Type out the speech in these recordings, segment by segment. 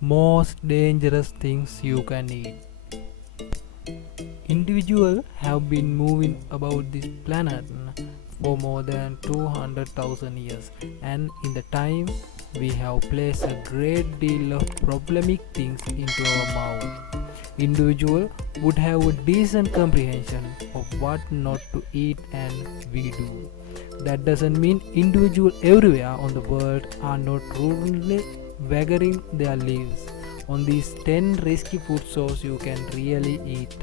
Most dangerous things you can eat. Individuals have been moving about this planet for more than 200,000 years, and in the time we have placed a great deal of problematic things into our mouth. Individual would have a decent comprehension of what not to eat, and we do. That doesn't mean individuals everywhere on the world are not routinely wagging their lives on these 10 risky food sources you can really eat.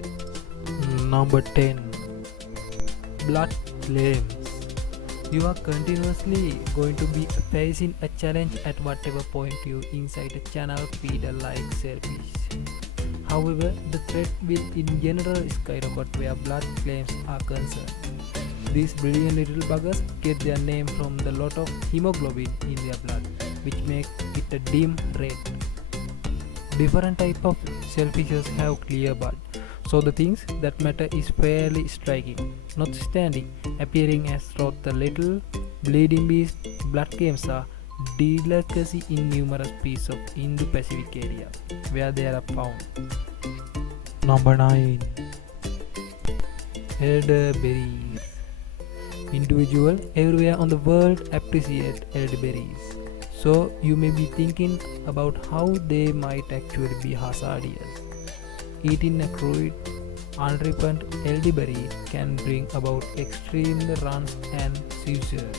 Number 10. Blood claims. You are continuously going to be facing a challenge at whatever point you inside a channel feed a like selfish. However, the threat will in general skyrocket where blood claims are concerned. These brilliant little buggers get their name from the lot of hemoglobin in their blood, which makes it a dim red. Different type of shellfishes have clear blood, so the things that matter is fairly striking. Notwithstanding, appearing as throughout the little bleeding beast, blood claims are delicacy in numerous pieces of Indo-Pacific area where they are found. Number 9. Elderberries. Individuals everywhere on the world appreciate elderberries, so you may be thinking about how they might actually be hazardous. Eating a crude, unripened elderberry can bring about extreme runs and seizures,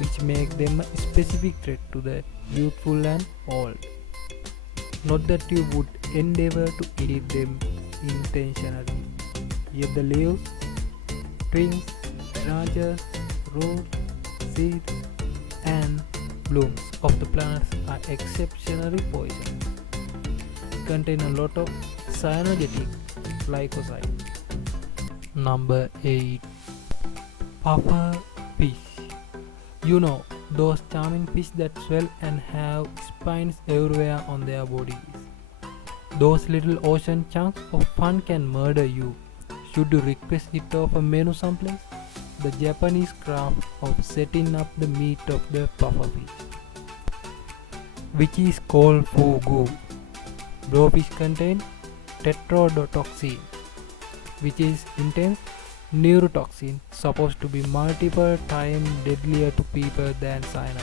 which make them a specific threat to the youthful and old. Not that you would endeavor to eat them intentionally, yet the leaves, twigs, branches, roots, seeds, and blooms of the plants are exceptionally poisonous. Contain a lot of cyanogetic glycoside. Number 8. Puffer fish. You know, those charming fish that swell and have spines everywhere on their bodies. Those little ocean chunks of fun can murder you. Should you request it off a menu someplace? The Japanese craft of setting up the meat of the pufferfish, which is called fugu. Blowfish contain tetrodotoxin, which is intense neurotoxin supposed to be multiple times deadlier to people than cyanide.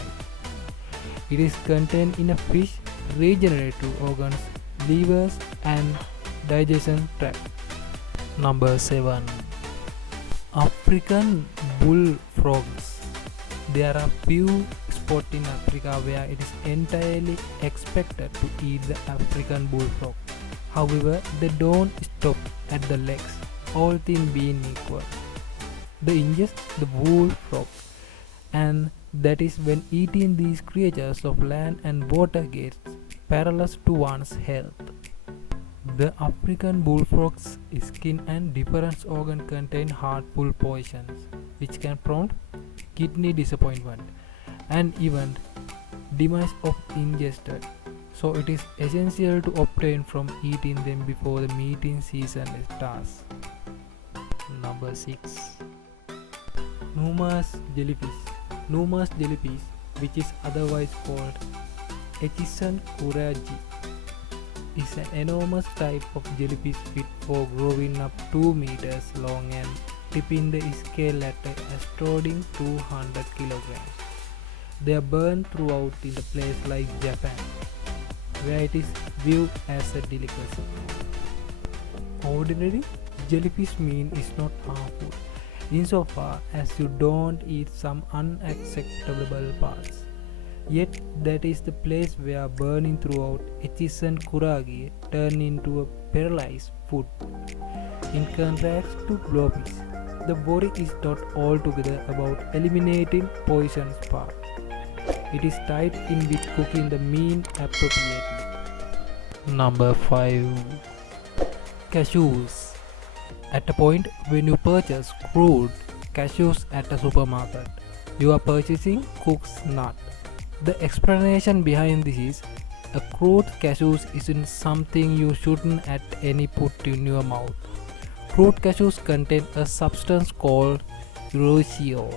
It is contained in a fish regenerative organs, livers, and digestion tract. Number 7. African bullfrogs. There are few spots in Africa where it is entirely expected to eat the African bullfrog. However, they don't stop at the legs, all things being equal. They ingest the bullfrog, and that is when eating these creatures of land and water gets perilous to one's health. The African bullfrog's skin and different organs contain harmful poisons, which can prompt kidney disappointment and even demise of ingested. So it is essential to obtain from eating them before the mating season starts. Number 6. Numerous jellyfish. Numerous jellyfish, which is otherwise called Echison kuragi, is an enormous type of jellyfish fit for growing up 2 meters long and tipping the scale at a astounding 200 kilograms. They are burned throughout in a place like Japan, where it is viewed as a delicacy. Ordinary jellyfish meat is not harmful insofar as you don't eat some unacceptable parts. Yet that is the place where burning throughout Echison kuragi turn into a paralyzed food. In contrast to blowfish, the body is not altogether about eliminating poisonous part. It is tied in with cooking the meat appropriately. Number 5. Cashews. At a point when you purchase crude cashews at a supermarket, you are purchasing cooked nut. The explanation behind this is a crude cashews isn't something you shouldn't at any put in your mouth. Crude cashews contain a substance called urushiol.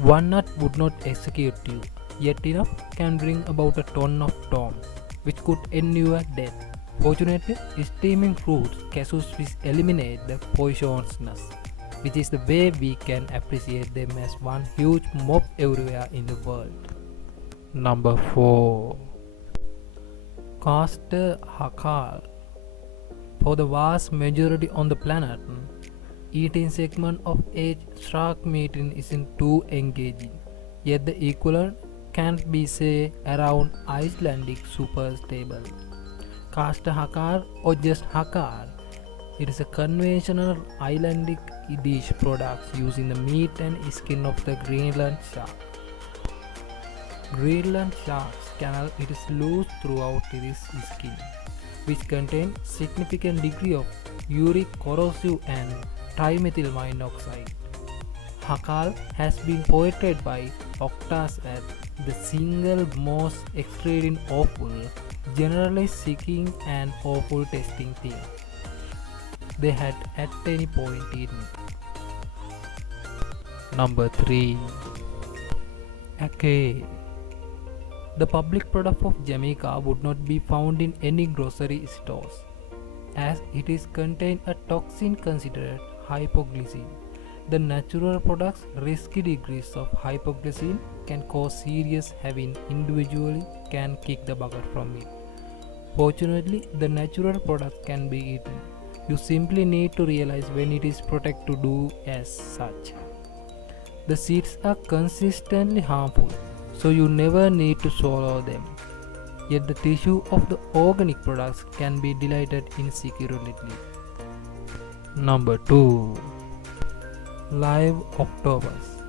One nut would not execute you, yet enough can bring about a ton of storm, which could end your death. Fortunately, steaming fruits, cashews which eliminate the poisonousness, which is the way we can appreciate them as one huge mob everywhere in the world. Number 4. Castor Hakal. For the vast majority on the planet, eating segment of aged shark meat isn't too engaging, yet the equivalent can be say around Icelandic super stable. Castor Hakal or just Hakal, it is a conventional Icelandic dish product using the meat and skin of the Greenland shark. Greenland shark's canal it is loose throughout its skin, which contain significant degree of uric corrosive and trimethylamine oxide. Hakal has been portrayed by octas as the single most extreme awful, generally seeking and awful tasting thing they had at any point eaten. Number 3. Acai. The public product of Jamaica would not be found in any grocery stores, as it is contain a toxin considered hypoglycine. The natural product's risky degrees of hypoglycine can cause serious having individually can kick the bucket from it. Fortunately, the natural product can be eaten. You simply need to realize when it is protected to do as such. The seeds are consistently harmful, so you never need to swallow them. Yet the tissue of the organic products can be delighted in secretly. Number 2. Live octopus.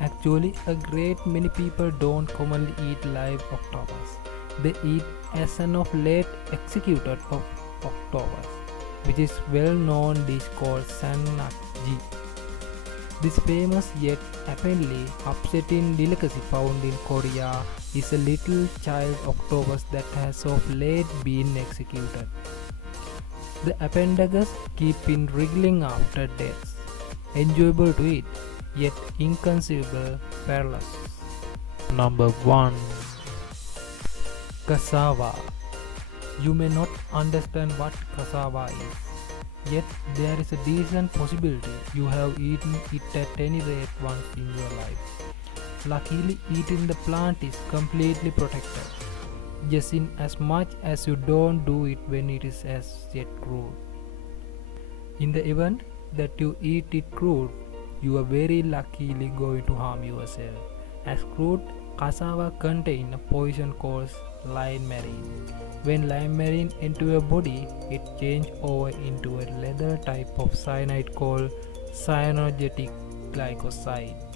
Actually, a great many people don't commonly eat live octopus. They eat as an of late executed of octopus, which is well-known dish called sannakji. This famous yet apparently upsetting delicacy found in Korea is a little child octopus that has of late been executed. The appendages keep in wriggling after death, enjoyable to eat, yet inconceivable perilous. Number 1. Cassava. You may not understand what cassava is, yet there is a decent possibility you have eaten it at any rate once in your life. Luckily, eating the plant is completely protected, just in as much as you don't do it when it is as yet crude. In the event that you eat it crude, you are very luckily going to harm yourself, as crude cassava contains a poison called limemarine. When limemarine enters your body, it changes over into a leather type of cyanide called cyanogetic glycoside.